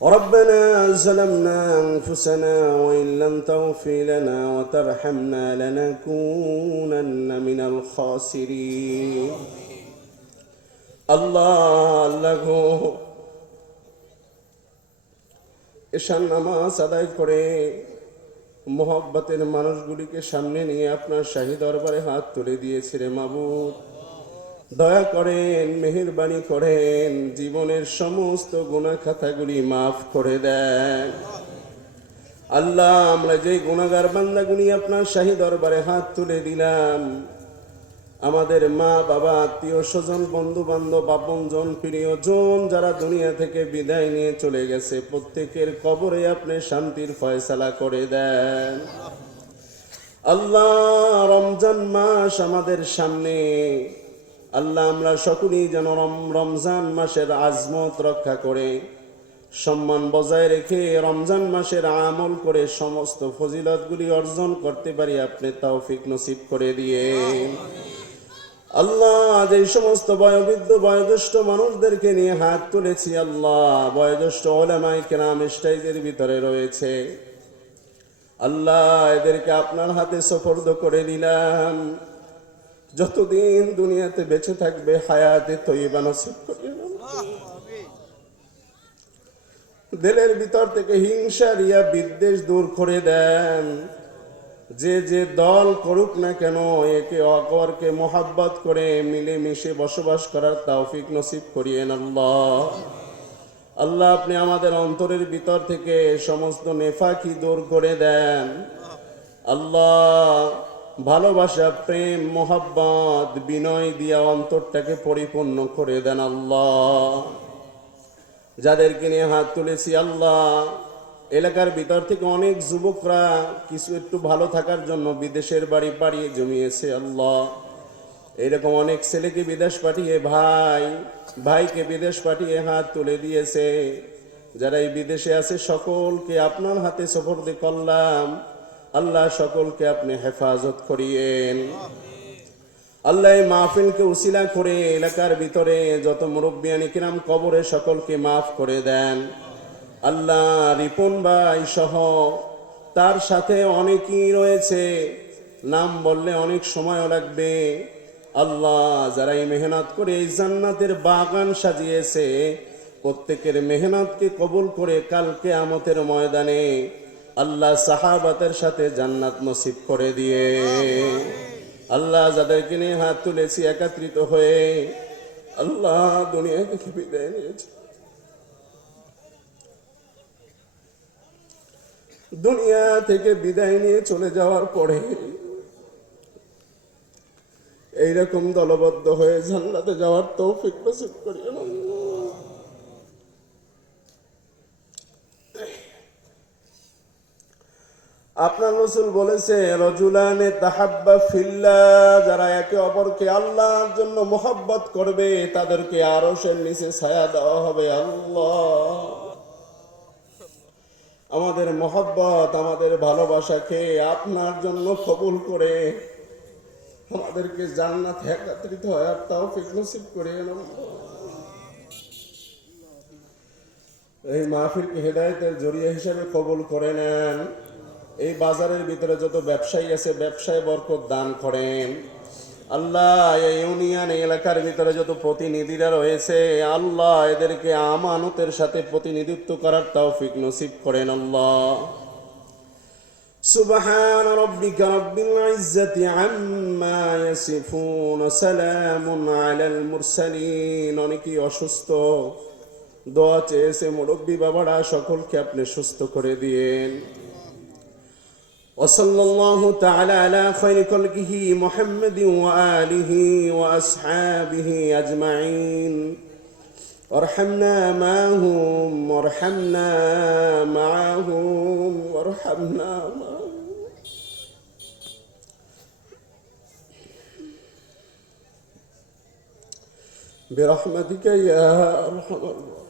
ربنا ظلمنا أنفسنا وإن لم تغفر لنا وترحمنا لنكونن من الخاسرين আল্লাহ গো, এশার নামাজ আদায় করে মোহব্বতের মানুষগুলিকে সামনে নিয়ে আপনার শাহী দরবারে হাত তুলে দিয়েছে রে মাবুদ। দয়া করেন, মেহেরবানি করেন, জীবনের সমস্ত গুনাহ খাতাগুলি মাফ করে দেন। আল্লাহ, আমরা যে গুনাহগার বান্দাগুলি আপনার শাহী দরবারে হাত তুলে দিলাম, আমাদের মা বাবা, আত্মীয় স্বজন, বন্ধু বান্ধব, আপনজন, প্রিয়জন যারা দুনিয়া থেকে বিদায় নিয়ে চলে গেছে, প্রত্যেকের কবরে আপনি শান্তির ফয়সালা করে দেন। আল্লাহ, রমজান মাস আমাদের সামনে, আল্লাহ আমরা সকলেই যেন রমজান মাসের আজমত রক্ষা করে, সম্মান বজায় রেখে রমজান মাসের আমল করে সমস্ত ফজিলতগুলি অর্জন করতে পারি, আপনি তৌফিক নসিব করে দিয়ে। আল্লাহ, যে সমস্ত বয়োবৃদ্ধ বয়োজ্যেষ্ঠ মানুষদেরকে নিয়ে হাত তুলেছি, আল্লাহ বয়োজ্যেষ্ঠ উলামায়ে কেরাম স্টেজের ভিতরে রয়েছে, আল্লাহ এদেরকে আপনার হাতে সুপর্দ করে দিলাম। যতদিন দুনিয়াতে বেঁচে থাকবে হায়াতে তৈয়বা নসিব করিয়ে দাও। দিলের ভিতর থেকে হিংসা, রিয়া, বিদ্বেষ দূর করে দেন। যে যে দল করুক না কেন, একে অপরকে মোহাব্বত করে মিলেমিশে বসবাস করার তৌফিক নসিব করিয়েন আল্লাহ। আল্লাহ, আপনি আমাদের অন্তরের ভিতর থেকে সমস্ত নেফাকি দূর করে দেন। আল্লাহ, ভালোবাসা, প্রেম, মোহাব্বত, বিনয় দিয়া অন্তরটাকে পরিপূর্ণ করে দেন আল্লাহ। যাদেরকে নিয়ে হাত তুলেছি আল্লাহ, এলাকার ভিতর থেকে অনেক যুবকরা কিছু একটু ভালো থাকার জন্য বিদেশের বাড়ি পাড়িয়ে জমিয়েছে আল্লাহ। এরকম অনেক ছেলেকে বিদেশ পাঠিয়ে, ভাইকে বিদেশ পাঠিয়ে হাত তুলে দিয়েছে। যারা এই বিদেশে আছে সকলকে আপনার হাতে সুপর্দ করলাম। আল্লাহ, সকলকে আপনি হেফাজত করিয়েন। আল্লাহ, এই মাহফিলকে উসিলা করে এলাকার ভিতরে যত মুরব্বিয়ান কিরাম কবরে সকলকে মাফ করে দেন। আল্লাহ, রিপন ভাই সহ তার সাথে অনেকেই রয়েছে, নাম বললে অনেক সময়ও লাগবে। আল্লাহ, যারা এই মেহনত করে এই জান্নাতের বাগান সাজিয়েছে, প্রত্যেকের মেহনতকে কবুল করে কাল কিয়ামতের ময়দানে আল্লাহ সাহাবাতের সাথে জান্নাত নসিব করে দিয়ে। আল্লাহ, যাদেরকে নিয়ে হাত তুলেছি একত্রিত হয়ে, আল্লাহ দুনিয়া থেকে বিদায় নিয়েছে, দুনিয়া থেকে বিদায় নিয়ে চলে যাওয়ার পরে এইরকম দলবদ্ধ হয়ে জান্নাতে যাওয়ার তৌফিক নসিব করিয়েন। আপনার রাসূল বলেছে, রাজুলানে তাহাব্বা ফিল্লাহ, যারা একে অপরকে আল্লাহর জন্য মোহাব্বত করবে তাদেরকে আরশের নিচে ছায়া দেওয়া হবে। আল্লাহ, আমাদের মোহাব্বত, আমাদের ভালোবাসাকে আপনার জন্য কবুল করে আমাদেরকে জান্নাতে একত্রিত হওয়ার তৌফিক নসিব করিয়েন। এই মাহফিলকে হেদায়েতের জরিয়া হিসেবে কবুল করে নেন। এই বাজারের ভিতরে যত ব্যবসায়ী আছে, ব্যবসায় বরকত দান করেন। আল্লাহ, এই ইউনিয়ন, এই এলাকার ভিতরে যত প্রতিনিধিরা রয়েছে, আল্লাহ এদেরকে আমানতের সাথে প্রতিনিধিত্ব করার তৌফিক নসিব করেন। আল্লাহ, সুবহান রাব্বিকা রাব্বিল ইজ্জাতি আম্মা ইয়াসিফুন, সালামুন আলাল মুরসালিন। অনেকেই অসুস্থ, দোয়া চেয়েছে মুরব্বী বাবারা, সকলকে আপনি সুস্থ করে দিয়েন। وصلى الله تعالى على خير خلقه محمد وآله وأصحابه أجمعين. وارحمنا معهم وارحمنا معهم وارحمنا معهم برحمتك يا أرحم الراحمين.